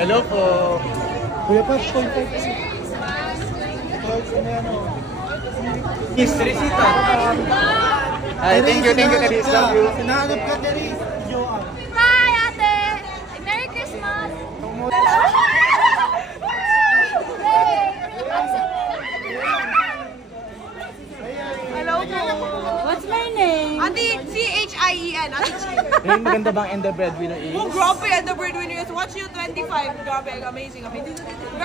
Hello po. Kuya Pat, Kiss, Teresita. Ay, thank you, Teresa. Sinahanap ka, Teres. Hi, ate! Merry Christmas! Hello po. What's my name? Ate, C-H-I-E-N. Ate Chi. Yung maganda bang and the breadwinner is? Oh, grabe. And the breadwinner is watch you 25. Grabe, amazing.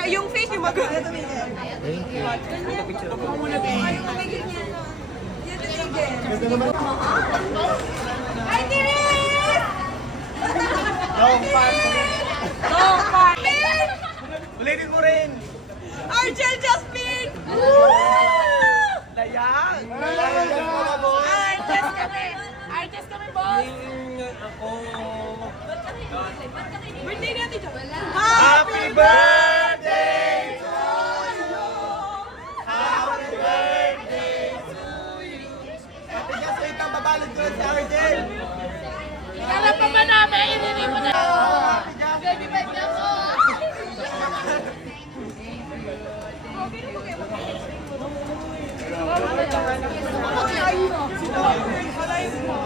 Yung face yung maganda. Thank you. Ako muna, babe. Hi, Tiris! Long part. Ulitin mo rin. Argel Jasmine! Layang! Artist kami, boss! Ako. Birthday natin dyan. Happy birthday to you! Happy birthday to you! Ate Jess, wait lang, babalot ko si Argel. Kala pa ba namin? Inili mo na. Baby, baby ako.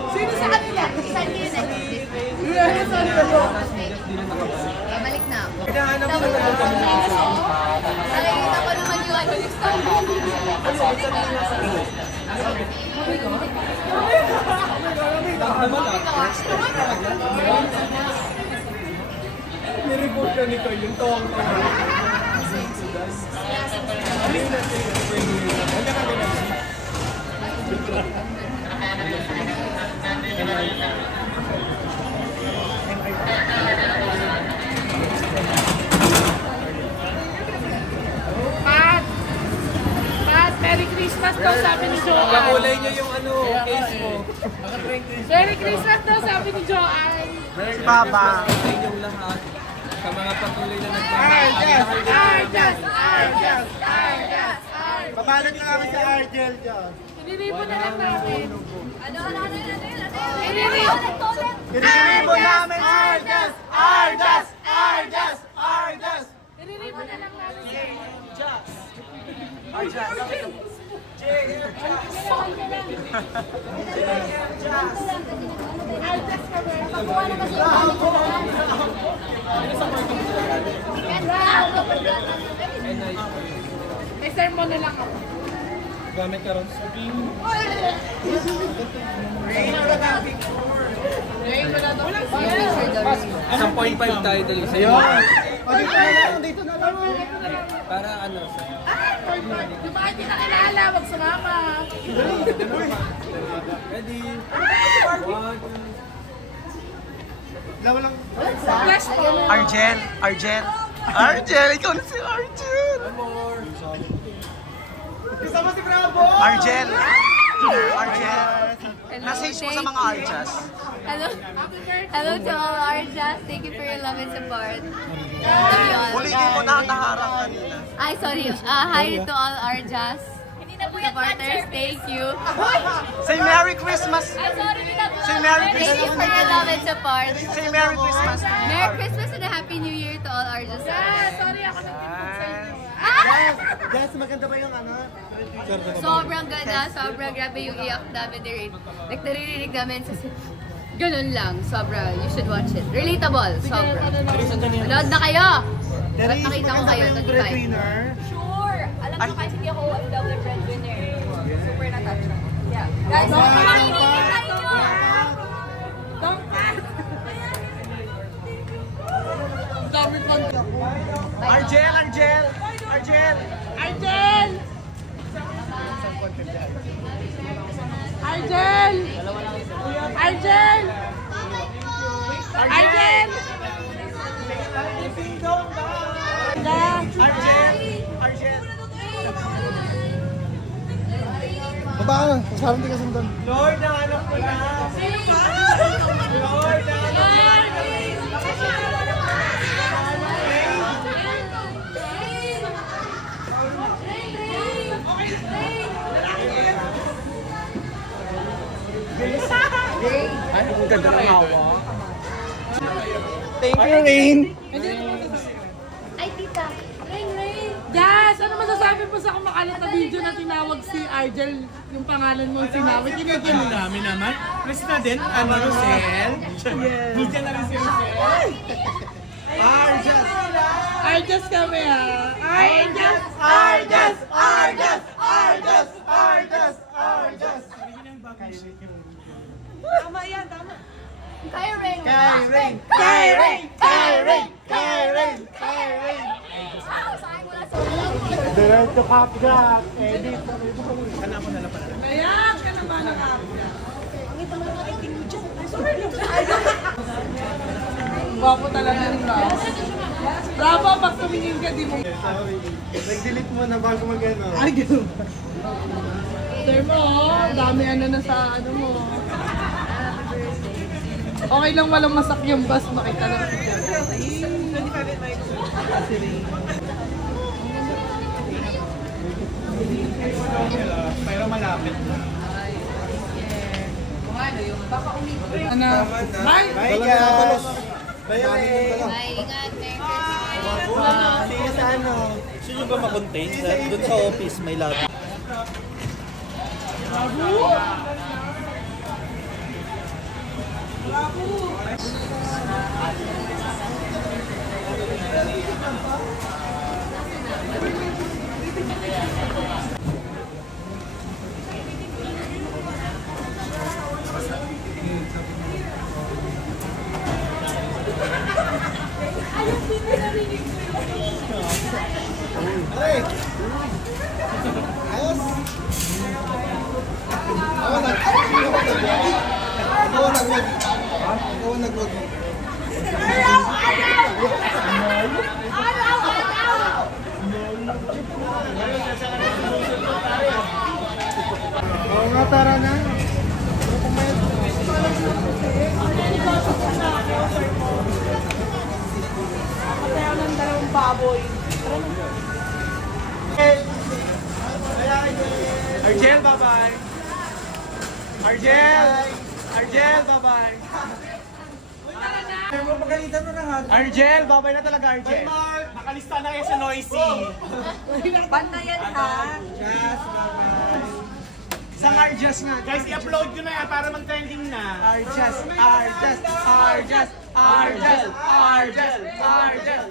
Sino sa kanila? Balik na ako. Hinahanap ko na Nakikita ko naman yung ano yung Nireport ka ni Koy, yung tawang Pat, Merry Christmas daw sabi ni Joanne. Kakulay niyo yung ano, case mo. Merry Christmas daw sabi ni Joanne. Si Papa. Sa inyong lahat. Sa mga patuloy na Argel! Argel! Pabalot na kami sa Argel dyan. Iniripo na lang namin. Ano? Kiniribo namin Argel! Argel! Argel! Argel! Iniripo na lang namin. May sermon na lang ako. gamit ka ron sa ping. Isang 0.5 tayo dali sa'yo. Dito na lang. Para ano sa... Yung mga hindi nakilala, wag sumama. Ready? Lawa lang. Flash po. Argel! Ikaw na si Argel! One more. Kasama si Bravo! Argel! Argel! Message mo sa mga Arjas. Hello to all Arjas. Thank you for your love and support. Love you all. Ulitin mo na nakaharap kanina. Ay, sorry. Hi to all Arjas. Supporters, thank you. Say Merry Christmas! Ay, sorry. Say Merry Thank you Christmas! for your love and support. Say Merry Christmas! Merry Christmas and a Happy New Year to all Arjas. Sorry ako Guys, maganda ba yung ano? Sobrang ganda, sobrang grabe yung iyak namin ni Rain. Like, naririnig namin sa... Ganun lang, sobra. You should watch it. Relatable, sobra. Manood na kayo! At nakita ko kayo, 25. Sure! Alam mo kasi hindi ako OFW breadwinner. Super na-touch. Yeah. Guys, makinig tayo! Argel! Argel! Argel! Argel! Argel! Argel! Argel! Argel! Argel! Baba ka na. Sarang di ka sundan. Lord, nahanap ko na! Lord, nahanap ko na! Ay, ang ganda ng hawa. Thank you, Rain. Ay, tita. Rain! Jazz, ano masasabi mo sa kumakalat na video na tinawag si Argel, yung pangalan mo sinawag? Ano namin naman? Press na din, ano, Rosel? Bigyan na rin si Rosel. Arjas! Argel kami ha. Argel! Arjas! Arjas! Arjas! Arjas! Arjas! Tama yan, tama. Kay Rain! Kay Rain! Kay Rain! Kay Rain! Kay Rain! Kay Rain! Diretso kapgat. Edit. Nayak ka naman ang kapya. Gwapo talaga ni Bravo. Bravo, pag tumingin ka, di mo... Nag-delete mo na bago mag-ano. Ay, gano'n. Sir mo, dami ano na sa ano mo. Okay lang walang masak yung bus, makita lang si Jazz. Pero malapit na. Ano? Bye! Bye, guys. Bye, Bye, ingat. Merry Christmas. See you sa ano. Gusto nyo ba makontain? Doon sa office may lobby. Hey! Ayos! Ikaw ang nag-vlog. Oo nga, tara na. Kaya ng dalawang baboy. Argel, bye-bye! Argel! Argel, bye-bye! Magalitan mo na ha. Argel, bye-bye na talaga, Argel! Nakalista na kayo sa Noisy. Bantayan ha. Jazz, bye-bye. Isang Arjas nga. Guys, i-upload ko na yan para mag-trending na. Arjas! Arjas! Arjas! Arjas! Arjas! Arjas!